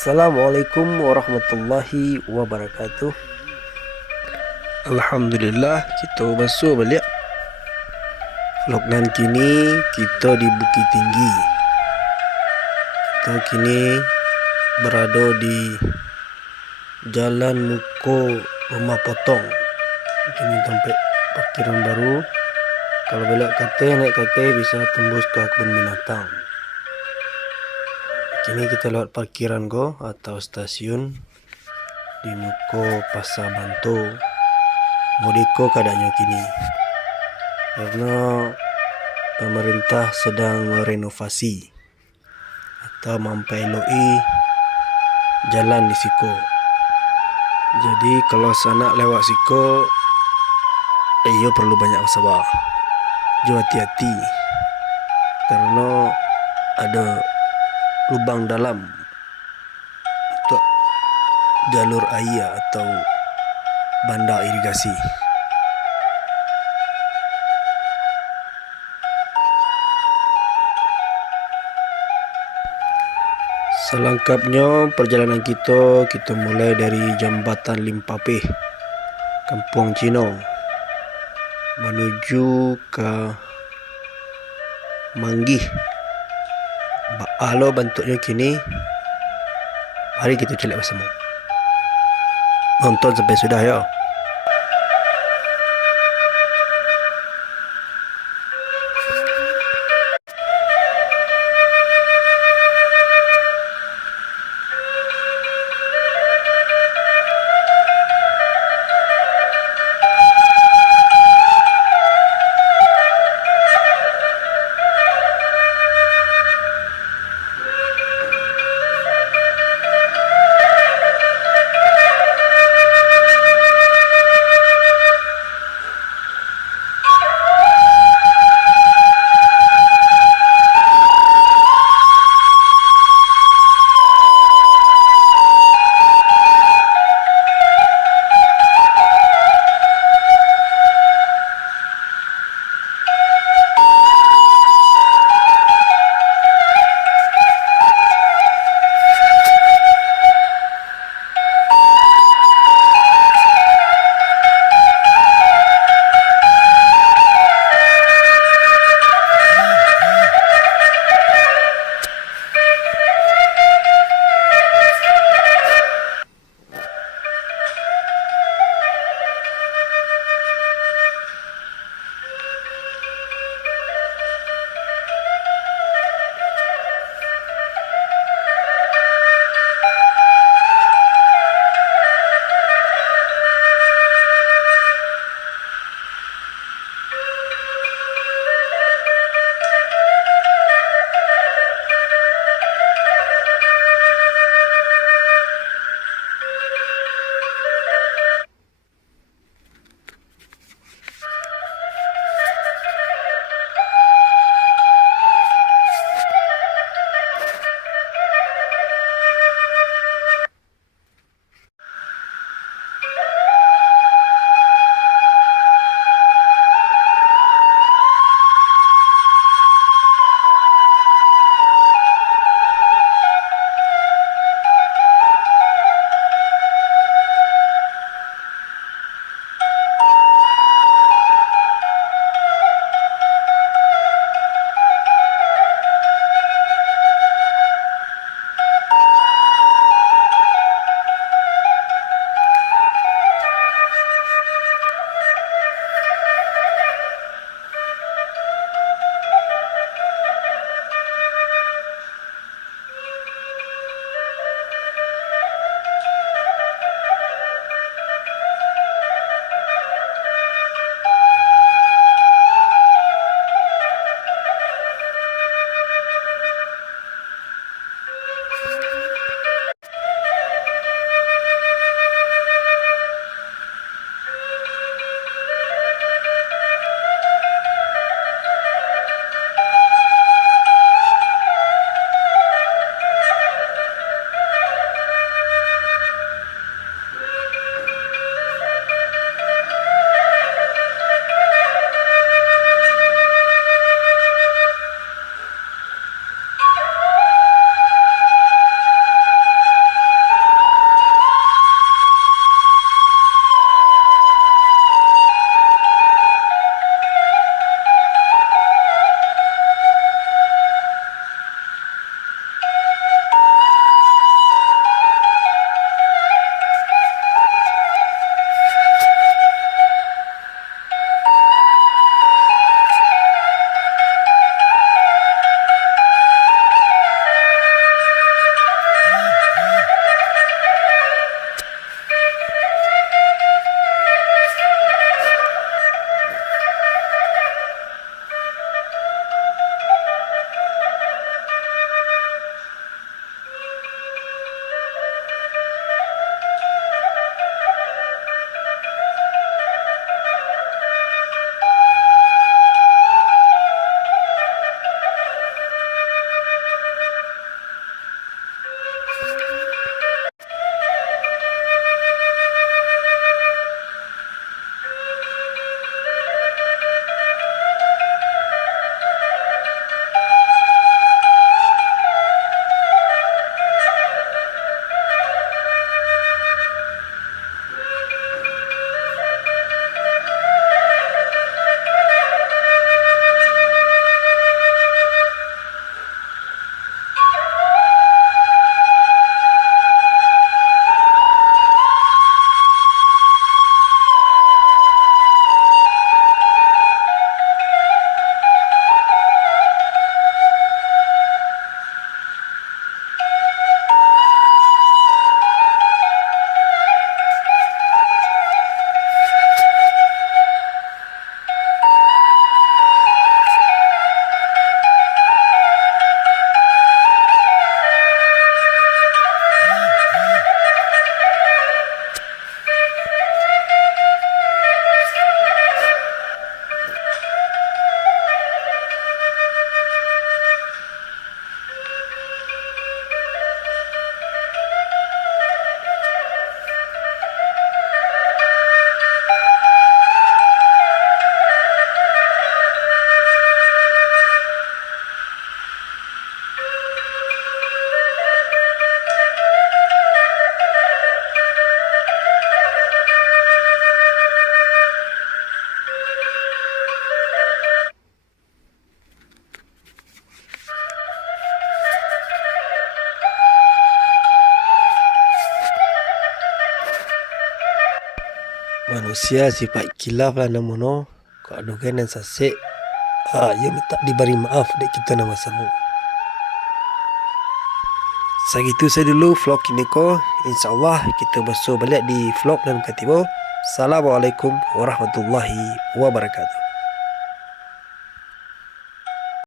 Assalamualaikum warahmatullahi wabarakatuh. Alhamdulillah kita masuk balik. Vlog nan kini kita di Bukit Tinggi. Kita kini berada di Jalan Muko Rumah Potong. Kini tempat parkiran baru. Kalau belok kate naik kate bisa tembus ke kebun binatang. Kini kita lewat parkiran atau stasiun di Muko Pasar Banto. Modiko keadaannya kini karena pemerintah sedang merenovasi atau mempereloi jalan di Siko. Jadi kalau sanak lewat Siko, ia perlu banyak bersabar. Jo hati-hati karena ada lubang dalam untuk jalur air atau bandar irigasi. Selengkapnya perjalanan kita mulai dari Jambatan Limpapeh, Kampung Cino, menuju ke Manggih. Halo bentuknya kini. Mari kita celak bersama. Nonton sampai sudah ya. manusia sifat kilaf lah namun kau adukan dan sasik ia minta diberi maaf dek kita nama samu. Segitu saya dulu vlog ini ko. InsyaAllah kita bersuah balik di vlog dan katiba. Assalamualaikum warahmatullahi wabarakatuh.